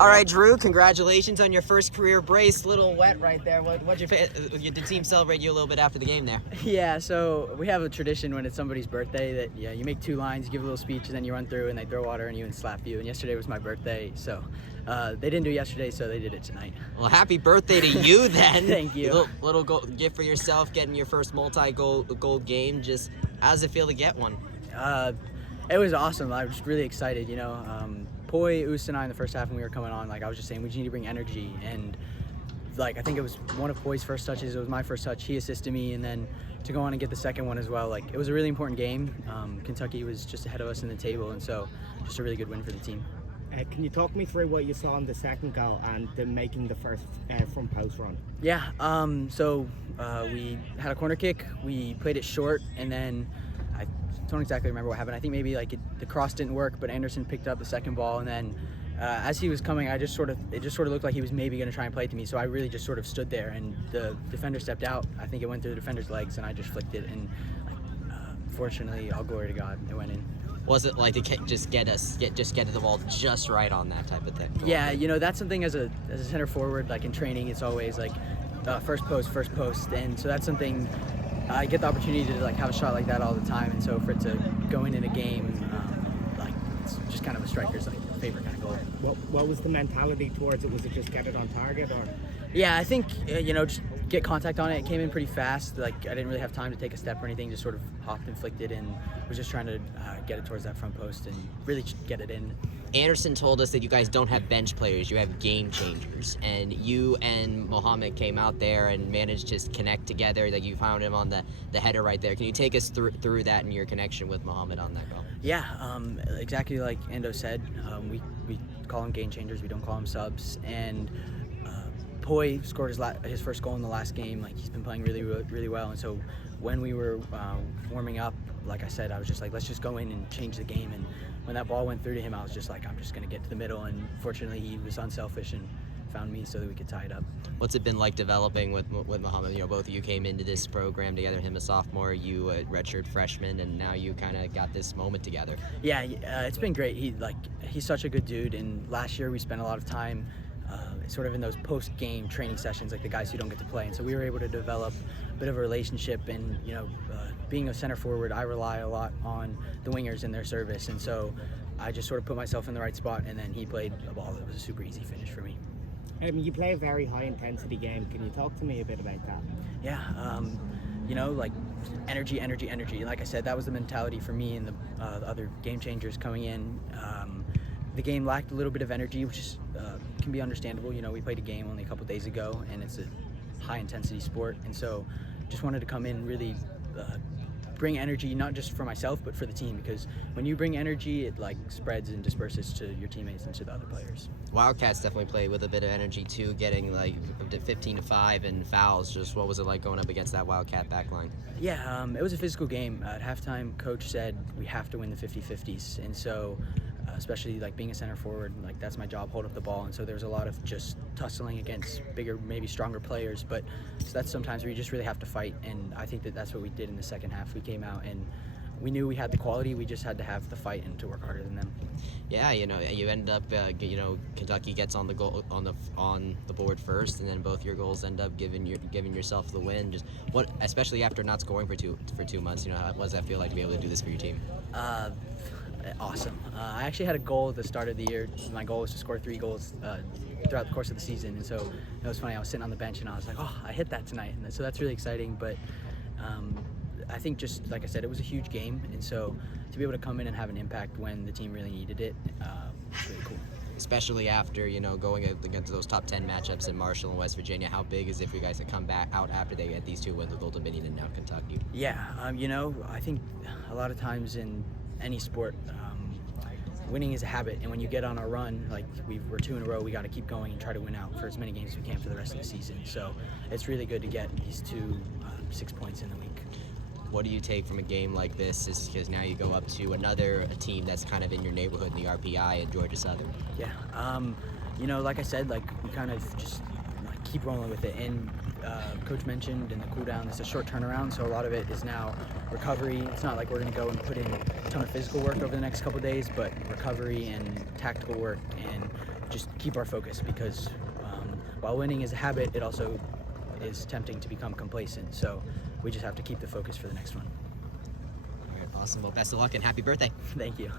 All right, Drew, congratulations on your first career brace. Little wet right there. Did the team celebrate you a little bit after the game there? Yeah, so we have a tradition when it's somebody's birthday that you make 2 lines, you give a little speech, and then you run through and they throw water on you and slap you. And yesterday was my birthday, so they didn't do it yesterday, so they did it tonight. Well, happy birthday to you then. Thank you. Little gift for yourself, getting your first multi-gold game. Just how does it feel to get one? It was awesome. I was really excited, Poi, Oos, and I in the first half when we were coming on, I was just saying we just need to bring energy. And I think it was one of Poi's first touches. It was my first touch. He assisted me, and then to go on and get the second one as well. It was a really important game. Kentucky was just ahead of us in the table, and so just a really good win for the team. Can you talk me through what you saw in the second goal and then making the first front post run? Yeah, so we had a corner kick. We played it short, and then I don't exactly remember what happened. I think maybe the cross didn't work, but Anderson picked up the second ball, and then as he was coming, it just sort of looked like he was maybe going to try and play it to me. So I really just sort of stood there, and the defender stepped out. I think it went through the defender's legs, and I just flicked it. And fortunately, all glory to God, it went in. Was it like to just get to the ball just right on that type of thing? Yeah, that's something as a center forward, in training, it's always first post, and so that's something. I get the opportunity to have a shot like that all the time, and so for it to go in a game, it's just kind of a striker's favorite kind of goal. What was the mentality towards it? Was it just get it on target, or? Yeah, I think just get contact on it. It came in pretty fast. I didn't really have time to take a step or anything. Just sort of hopped and flicked it, and was just trying to get it towards that front post and really get it in. Anderson told us that you guys don't have bench players, you have game changers, and you and Mohammed came out there and managed to connect together. You found him on the header right there. Can you take us through that and your connection with Mohammed on that goal? Yeah, exactly like Endo said, we call them game changers, we don't call them subs, and Poi scored his first goal in the last game. He's been playing really, really well, and so when we were warming up, like I said, I was just let's just go in and change the game. And when that ball went through to him, I was just I'm just going to get to the middle. And fortunately, he was unselfish and found me so that we could tie it up. What's it been like developing with Mohammed? Both of you came into this program together, him a sophomore, you a redshirt freshman, and now you kind of got this moment together. Yeah, it's been great. He's such a good dude, and last year we spent a lot of time sort of in those post-game training sessions, the guys who don't get to play. And so we were able to develop a bit of a relationship, and being a center forward, I rely a lot on the wingers and their service, and so I just sort of put myself in the right spot, and then he played a ball that was a super easy finish for me. You play a very high-intensity game. Can you talk to me a bit about that? Yeah, energy. Like I said, that was the mentality for me and the other game changers coming in. The game lacked a little bit of energy, which is, can be understandable. We played a game only a couple days ago, and it's a high-intensity sport, and so just wanted to come in and really bring energy, not just for myself, but for the team, because when you bring energy, it spreads and disperses to your teammates and to the other players. Wildcats definitely played with a bit of energy too, getting 15-5 and fouls. Just what was it like going up against that Wildcat back line? Yeah, it was a physical game. At halftime, coach said we have to win the 50-50s, and so especially being a center forward, that's my job, hold up the ball, and so there's a lot of just tussling against bigger, maybe stronger players, but so that's sometimes where you just really have to fight, and I think that's what we did in the second half. We came out and we knew we had the quality, we just had to have the fight and to work harder than them. Yeah, you end up, Kentucky gets on the goal on the board first, and then both your goals end up giving yourself the win. Just what, especially after not scoring for two months, what does that feel like to be able to do this for your team? Awesome. I actually had a goal at the start of the year. My goal was to score 3 goals throughout the course of the season, and so it was funny. I was sitting on the bench and I was like, oh, I hit that tonight, and so that's really exciting. But I think, just like I said, it was a huge game, and so to be able to come in and have an impact when the team really needed it was really cool. Especially after going against those top 10 matchups in Marshall and West Virginia, how big is it for you guys to come back out after they get these 2 wins with Old Dominion and now Kentucky? Yeah, I think a lot of times in any sport, winning is a habit, and when you get on a run, we're 2 in a row, we got to keep going and try to win out for as many games as we can for the rest of the season. So it's really good to get these 2 6 points in the week. What do you take from a game like this? Because now you go up to another team that's kind of in your neighborhood in the RPI and Georgia Southern. Yeah, like I said, we kind of just keep rolling with it. And Coach mentioned in the cool down, it's a short turnaround, so a lot of it is now recovery. It's not like we're going to go and put in a ton of physical work over the next couple of days, but recovery and tactical work and just keep our focus, because while winning is a habit, it also is tempting to become complacent. So we just have to keep the focus for the next one. All right, awesome. Well, best of luck and happy birthday. Thank you.